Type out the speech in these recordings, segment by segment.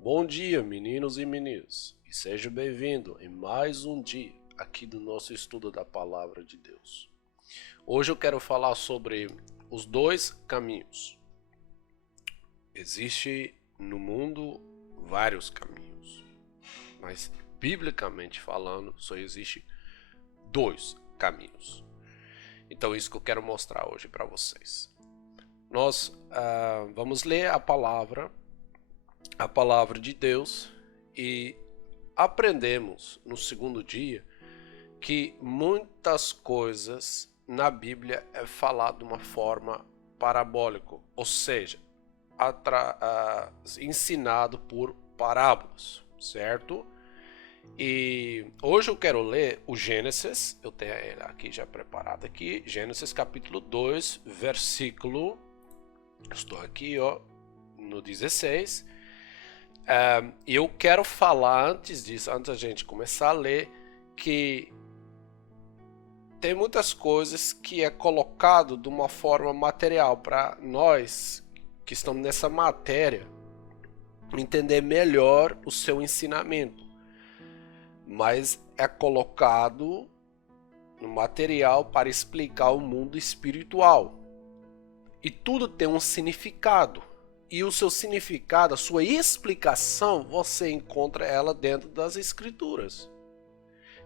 Bom dia, meninos e meninas, e seja bem-vindo em mais um dia aqui do nosso estudo da Palavra de Deus. Hoje eu quero falar sobre os dois caminhos. Existe no mundo vários caminhos, mas biblicamente falando só existe dois caminhos. Então isso que eu quero mostrar hoje para vocês. Nós vamos ler a palavra de Deus e aprendemos no segundo dia que muitas coisas na Bíblia é falado de uma forma parabólica, ou seja, ensinado por parábolas, certo? E hoje eu quero ler o Gênesis, eu tenho ele aqui já preparado aqui, Gênesis capítulo 2, versículo, estou aqui ó, no 16. E eu quero falar antes disso, antes da gente começar a ler, que tem muitas coisas que é colocado de uma forma material para nós que estamos nessa matéria entender melhor o seu ensinamento, mas é colocado no material para explicar o mundo espiritual e tudo tem um significado. E o seu significado, a sua explicação, você encontra ela dentro das Escrituras.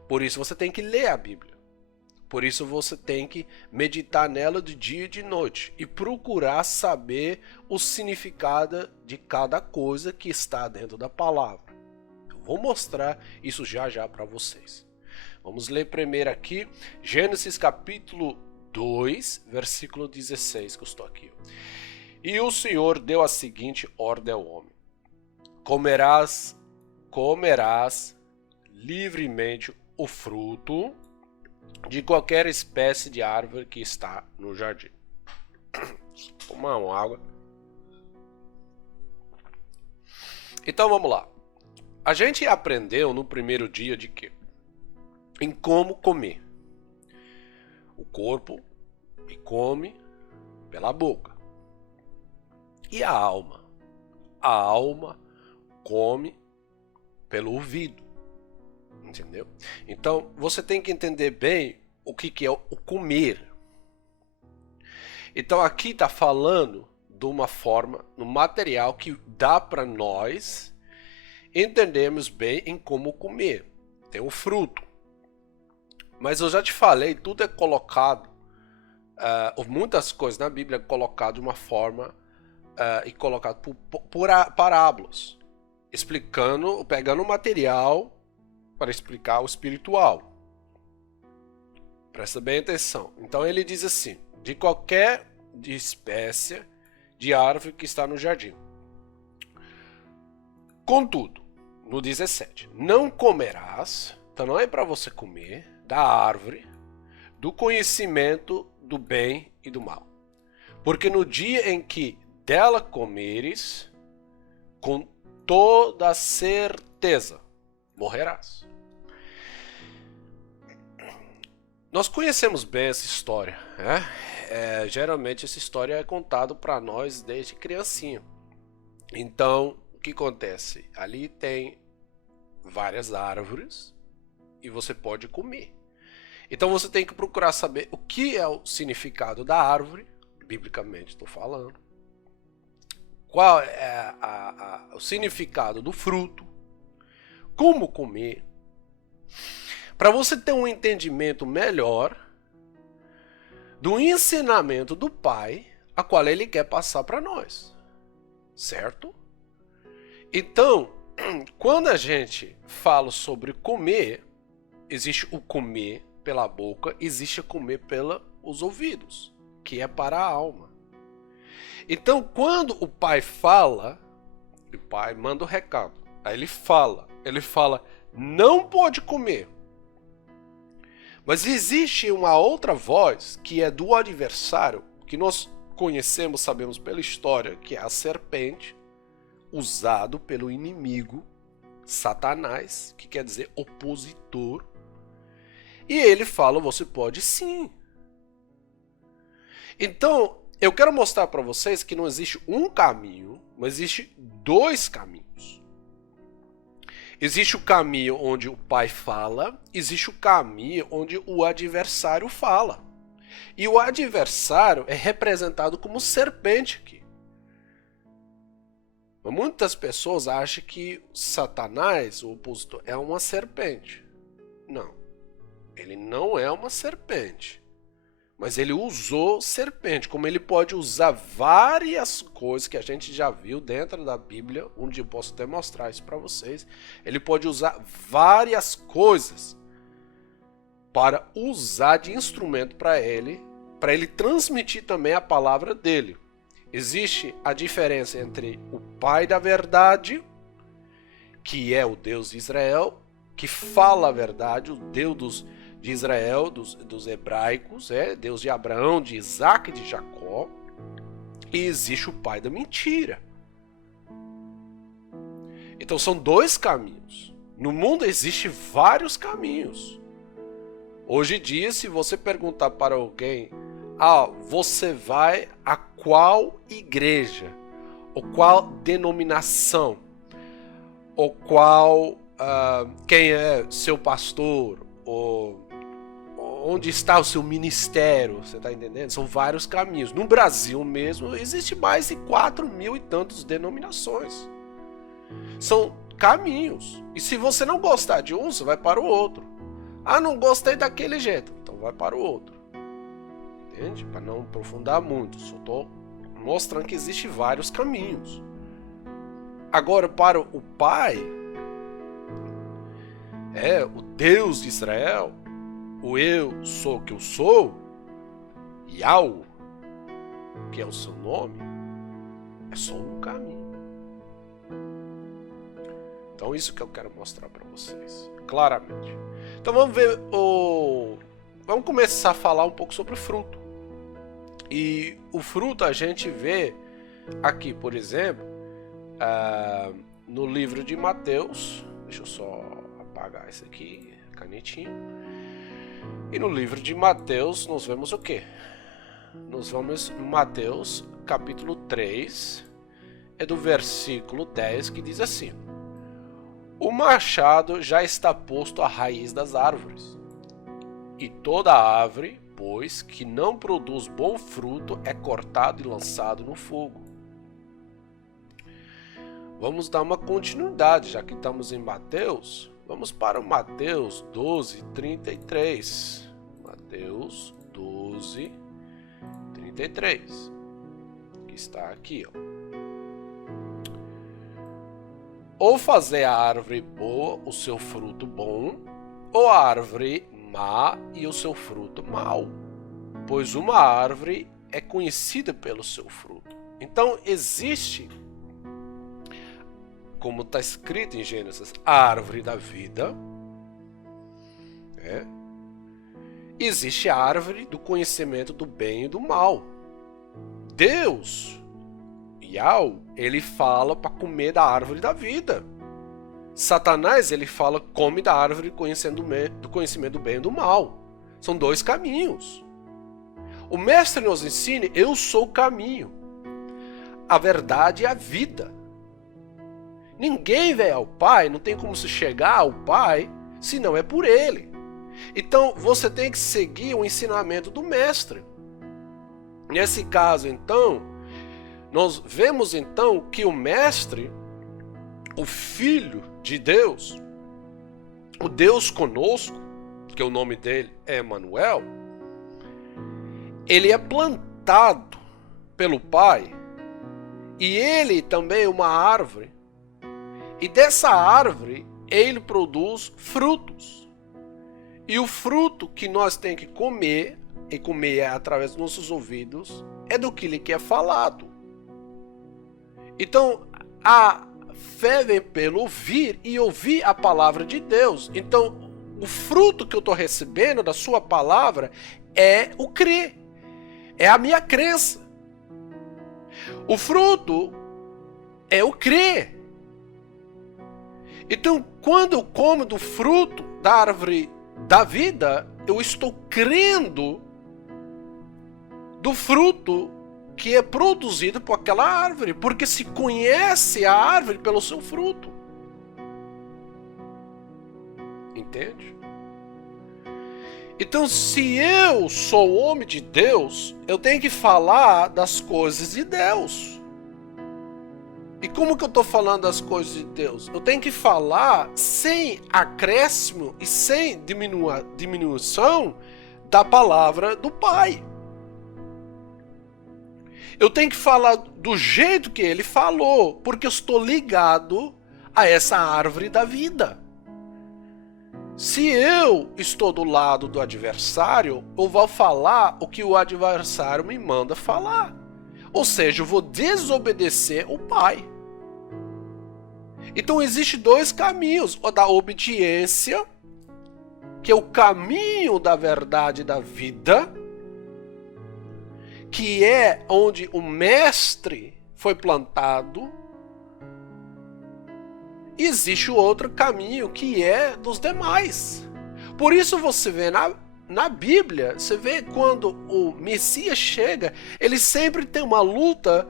Por isso você tem que ler a Bíblia. Por isso você tem que meditar nela de dia e de noite. E procurar saber o significado de cada coisa que está dentro da palavra. Eu vou mostrar isso já já para vocês. Vamos ler primeiro aqui, Gênesis capítulo 2, versículo 16, que eu estou aqui. E o Senhor deu a seguinte ordem ao homem: comerás livremente o fruto de qualquer espécie de árvore que está no jardim. Tomar uma água. Então vamos lá. A gente aprendeu no primeiro dia de quê? Em como comer. O corpo come pela boca. E a alma? A alma come pelo ouvido. Entendeu? Então, você tem que entender bem o que é o comer. Então, aqui está falando de uma forma, no material que dá para nós entendermos bem em como comer. Tem o fruto. Mas eu já te falei, tudo é colocado, muitas coisas na Bíblia é colocado de uma forma e colocado por parábolas, explicando, pegando o material para explicar o espiritual. Presta bem atenção. Então ele diz assim: de qualquer espécie de árvore que está no jardim. Contudo, no 17, não comerás, então não é para você comer, da árvore do conhecimento do bem e do mal. Porque no dia em que dela comeres, com toda certeza morrerás. Nós conhecemos bem essa história, né? Geralmente essa história é contada para nós desde criancinha. Então, o que acontece? Ali tem várias árvores e você pode comer. Então você tem que procurar saber o que é o significado da árvore, biblicamente estou falando. Qual é o significado do fruto, como comer, para você ter um entendimento melhor do ensinamento do Pai, a qual ele quer passar para nós, certo? Então, quando a gente fala sobre comer, existe o comer pela boca, existe o comer pelos ouvidos, que é para a alma. Então, quando o pai fala, o pai manda o recado. Aí ele fala, não pode comer. Mas existe uma outra voz que é do adversário, que nós conhecemos, sabemos pela história, que é a serpente, usado pelo inimigo, Satanás, que quer dizer opositor. E ele fala, você pode sim. Então, eu quero mostrar para vocês que não existe um caminho, mas existe dois caminhos. Existe o caminho onde o pai fala, existe o caminho onde o adversário fala. E o adversário é representado como serpente aqui. Muitas pessoas acham que Satanás, o opositor, é uma serpente. Não. Ele não é uma serpente. Mas ele usou serpente. Como ele pode usar várias coisas que a gente já viu dentro da Bíblia. Um dia eu posso até mostrar isso para vocês. Ele pode usar várias coisas para usar de instrumento para ele transmitir também a palavra dele. Existe a diferença entre o Pai da verdade, que é o Deus de Israel, que fala a verdade, o Deus de Israel, dos hebraicos, Deus de Abraão, de Isaac e de Jacó, e existe o pai da mentira. Então são dois caminhos. No mundo existem vários caminhos. Hoje em dia, se você perguntar para alguém, você vai a qual igreja, ou qual denominação, ou qual quem é seu pastor, ou onde está o seu ministério, você está entendendo? São vários caminhos. No Brasil mesmo, existe mais de 4.000 e tantas denominações. São caminhos. E se você não gostar de um, você vai para o outro. Não gostei daquele jeito, então vai para o outro. Entende? Para não aprofundar muito, só estou mostrando que existem vários caminhos. Agora, para o Pai, o Deus de Israel, o eu sou que eu sou, Yahweh, que é o seu nome, é só um caminho. Então isso que eu quero mostrar para vocês, claramente. Então vamos ver vamos começar a falar um pouco sobre o fruto. E o fruto a gente vê aqui, por exemplo, no livro de Mateus. Deixa eu só apagar isso aqui, canetinha. E no livro de Mateus nós vemos o quê? Nós vamos em Mateus capítulo 3, do versículo 10, que diz assim: o machado já está posto à raiz das árvores, e toda árvore, pois, que não produz bom fruto é cortado e lançado no fogo. Vamos dar uma continuidade, já que estamos em Mateus. Vamos para o Mateus 12, 33. Mateus 12, 33. Que está aqui, Ou fazer a árvore boa o seu fruto bom, ou a árvore má e o seu fruto mau. Pois uma árvore é conhecida pelo seu fruto. Então existe, como está escrito em Gênesis, a árvore da vida. Existe a árvore do conhecimento do bem e do mal. Deus, Yahweh, ele fala para comer da árvore da vida. Satanás, ele fala, come da árvore do conhecimento do bem e do mal. São dois caminhos. O mestre nos ensina, eu sou o caminho, a verdade e a vida. Ninguém vem ao Pai, não tem como se chegar ao Pai, se não é por Ele. Então, você tem que seguir o ensinamento do mestre. Nesse caso, então, nós vemos então que o mestre, o Filho de Deus, o Deus conosco, que o nome dele é Emanuel, ele é plantado pelo Pai, e ele também é uma árvore, e dessa árvore ele produz frutos. E o fruto que nós temos que comer, e comer através dos nossos ouvidos, é do que lhe é falado. Então, a fé vem pelo ouvir e ouvir a palavra de Deus. Então, o fruto que eu estou recebendo da sua palavra é o crer. É a minha crença. O fruto é o crer. Então, quando eu como do fruto da árvore da vida, eu estou crendo do fruto que é produzido por aquela árvore, porque se conhece a árvore pelo seu fruto. Entende? Então, se eu sou homem de Deus, eu tenho que falar das coisas de Deus. E como que eu estou falando das coisas de Deus? Eu tenho que falar sem acréscimo e sem diminuição da palavra do Pai. Eu tenho que falar do jeito que ele falou, porque eu estou ligado a essa árvore da vida. Se eu estou do lado do adversário, eu vou falar o que o adversário me manda falar. Ou seja, eu vou desobedecer o Pai. Então existem dois caminhos: o da obediência, que é o caminho da verdade da vida, que é onde o mestre foi plantado. E existe o outro caminho, que é dos demais. Por isso você vê na Bíblia, você vê quando o Messias chega, ele sempre tem uma luta.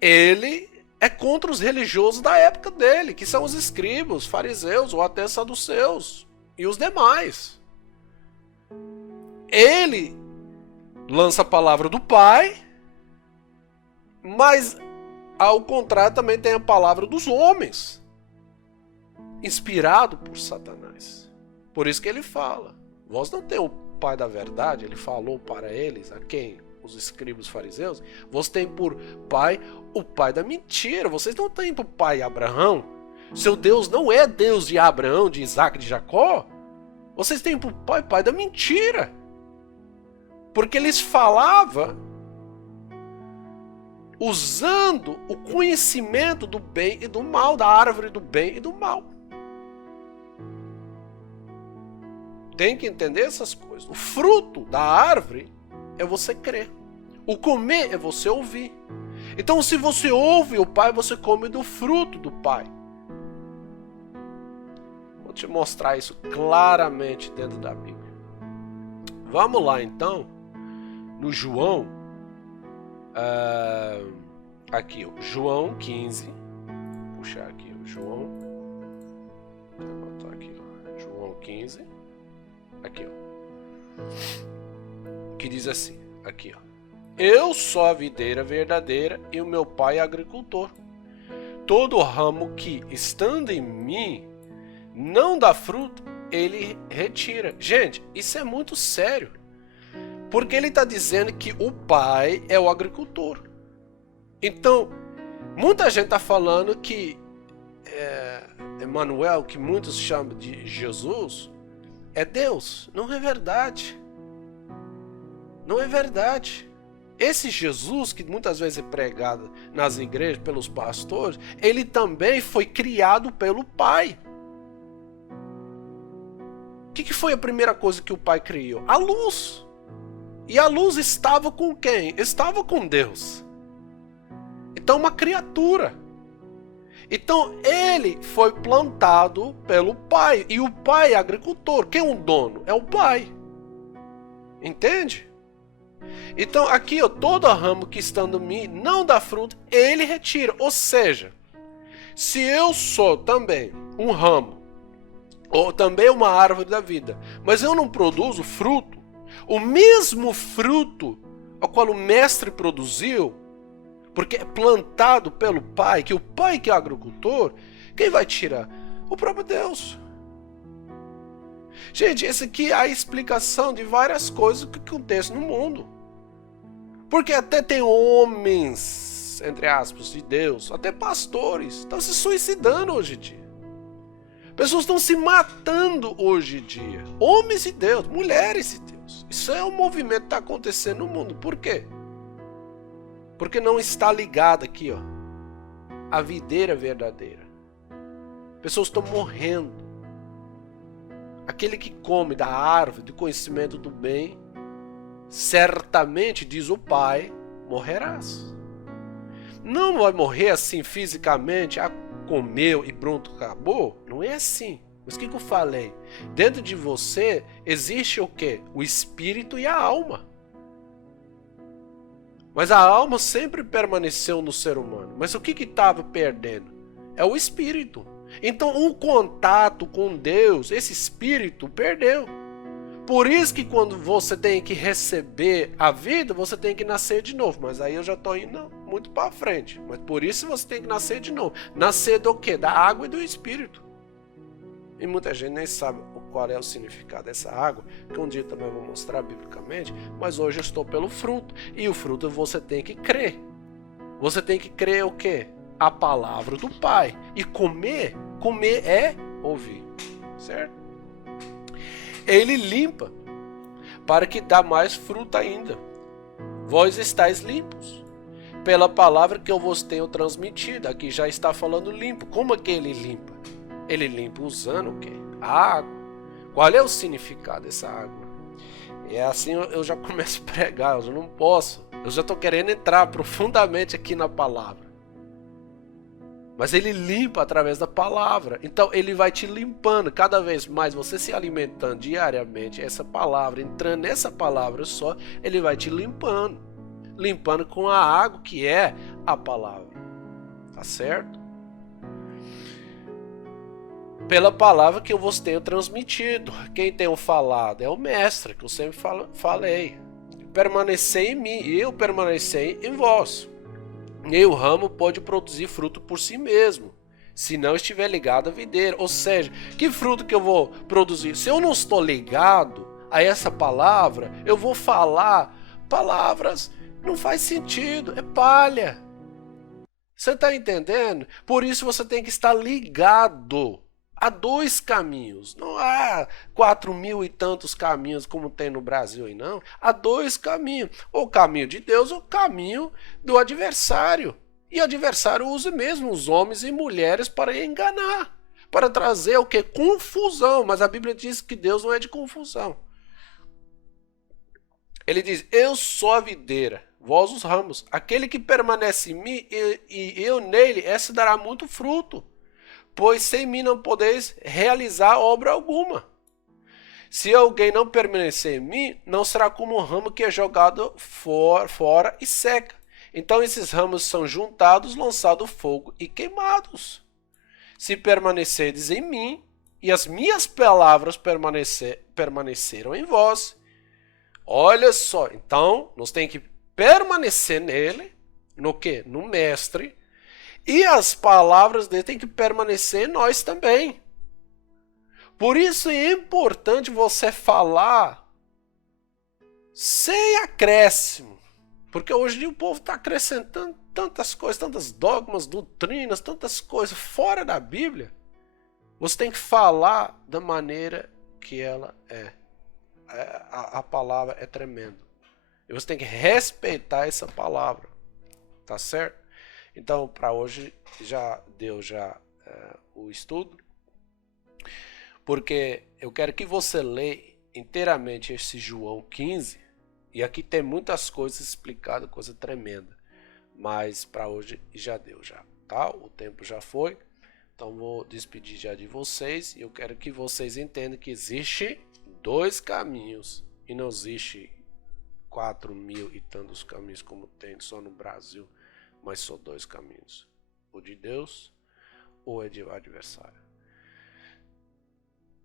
Ele é contra os religiosos da época dele, que são os escribas, os fariseus ou até saduceus e os demais. Ele lança a palavra do Pai, mas ao contrário também tem a palavra dos homens, inspirado por Satanás. Por isso que ele fala: vós não tem o Pai da verdade. Ele falou para eles, a quem? Os escribas, os fariseus. Vós tem por pai o pai da mentira. Vocês não têm por pai Abraão. Seu Deus não é Deus de Abraão, de Isaac, de Jacó. Vocês têm por pai da mentira. Porque eles falavam usando o conhecimento do bem e do mal, da árvore do bem e do mal. Tem que entender essas coisas. O fruto da árvore é você crer. O comer é você ouvir. Então, se você ouve o Pai, você come do fruto do Pai. Vou te mostrar isso claramente dentro da Bíblia. Vamos lá, então, no João. Aqui, ó, João 15. Vou puxar aqui, ó, João. Vou botar aqui, ó, João 15. Aqui, ó. Que diz assim, aqui, ó: eu sou a videira verdadeira e o meu pai é agricultor. Todo ramo que, estando em mim, não dá fruto, ele retira. Gente, isso é muito sério. Porque ele está dizendo que o pai é o agricultor. Então, muita gente está falando que Emmanuel, que muitos chamam de Jesus, é Deus. Não é verdade. Não é verdade. Esse Jesus, que muitas vezes é pregado nas igrejas pelos pastores, ele também foi criado pelo Pai. O que foi a primeira coisa que o Pai criou? A luz. E a luz estava com quem? Estava com Deus. Então, uma criatura. Então, ele foi plantado pelo Pai. E o Pai é agricultor. Quem é o dono? É o Pai. Entende? Então, aqui, ó, todo ramo que estando em mim não dá fruto, ele retira. Ou seja, se eu sou também um ramo, ou também uma árvore da vida, mas eu não produzo fruto, o mesmo fruto ao qual o mestre produziu, porque é plantado pelo Pai, que o Pai que é o agricultor, quem vai tirar? O próprio Deus. Gente, essa aqui é a explicação de várias coisas que acontecem no mundo. Porque até tem homens, entre aspas, de Deus, até pastores, estão se suicidando hoje em dia. Pessoas estão se matando hoje em dia. Homens de Deus, mulheres de Deus. Isso é um movimento que está acontecendo no mundo. Por quê? Porque não está ligado aqui, ó, a videira verdadeira. Pessoas estão morrendo. Aquele que come da árvore do conhecimento do bem, certamente, diz o Pai, morrerás. Não vai morrer assim fisicamente, comeu e pronto, acabou. Não é assim. Mas o que eu falei? Dentro de você existe o quê? O espírito e a alma. Mas a alma sempre permaneceu no ser humano. Mas o que estava perdendo? É o espírito. Então o contato com Deus, esse espírito, perdeu. Por isso que quando você tem que receber a vida, você tem que nascer de novo. Mas aí eu já estou indo muito para frente. Mas por isso você tem que nascer de novo. Nascer do quê? Da água e do espírito. E muita gente nem sabe qual é o significado dessa água, que um dia também eu vou mostrar biblicamente, mas hoje eu estou pelo fruto. E o fruto você tem que crer. Você tem que crer o quê? A palavra do Pai. E comer é ouvir. Certo? Ele limpa, para que dá mais fruto ainda. Vós estáis limpos, pela palavra que eu vos tenho transmitido. Aqui já está falando limpo. Como é que ele limpa? Ele limpa usando o quê? A água. Qual é o significado dessa água? É assim, eu já começo a pregar, eu já não posso. Eu já estou querendo entrar profundamente aqui na palavra. Mas ele limpa através da palavra. Então ele vai te limpando. Cada vez mais você se alimentando diariamente, essa palavra, entrando nessa palavra só, ele vai te limpando. Limpando com a água que é a palavra. Tá certo? Pela palavra que eu vos tenho transmitido. Quem tenho falado é o mestre, que eu sempre falei. Permanecei em mim e eu permanecei em vós. Nem o ramo pode produzir fruto por si mesmo, se não estiver ligado à videira. Ou seja, que fruto que eu vou produzir? Se eu não estou ligado a essa palavra, eu vou falar palavras, não faz sentido, é palha. Você está entendendo? Por isso você tem que estar ligado. Há dois caminhos, não há 4.000 e tantos caminhos como tem no Brasil aí não. Há dois caminhos, o caminho de Deus ou o caminho do adversário. E o adversário usa mesmo os homens e mulheres para enganar, para trazer o que? Confusão, mas a Bíblia diz que Deus não é de confusão. Ele diz, eu sou a videira, vós os ramos, aquele que permanece em mim e eu nele, esse dará muito fruto. Pois sem mim não podeis realizar obra alguma. Se alguém não permanecer em mim, não será como um ramo que é jogado fora e seca. Então esses ramos são juntados, lançados ao fogo e queimados. Se permanecerdes em mim, e as minhas palavras permaneceram em vós. Olha só, então nós temos que permanecer nele, no quê? No mestre. E as palavras dele têm que permanecer em nós também. Por isso é importante você falar sem acréscimo. Porque hoje o povo está acrescentando tantas coisas, tantas dogmas, doutrinas, tantas coisas fora da Bíblia. Você tem que falar da maneira que ela é. A palavra é tremenda. E você tem que respeitar essa palavra. Tá certo? Então, para hoje já deu o estudo, porque eu quero que você leia inteiramente esse João 15, e aqui tem muitas coisas explicadas, coisa tremenda, mas para hoje já deu tá? O tempo já foi, então vou despedir já de vocês, e eu quero que vocês entendam que existe dois caminhos, e não existe 4.000 e tantos caminhos como tem só no Brasil, mas só dois caminhos, o de Deus ou o de adversário.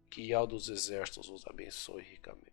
Que ao dos exércitos os abençoe ricamente.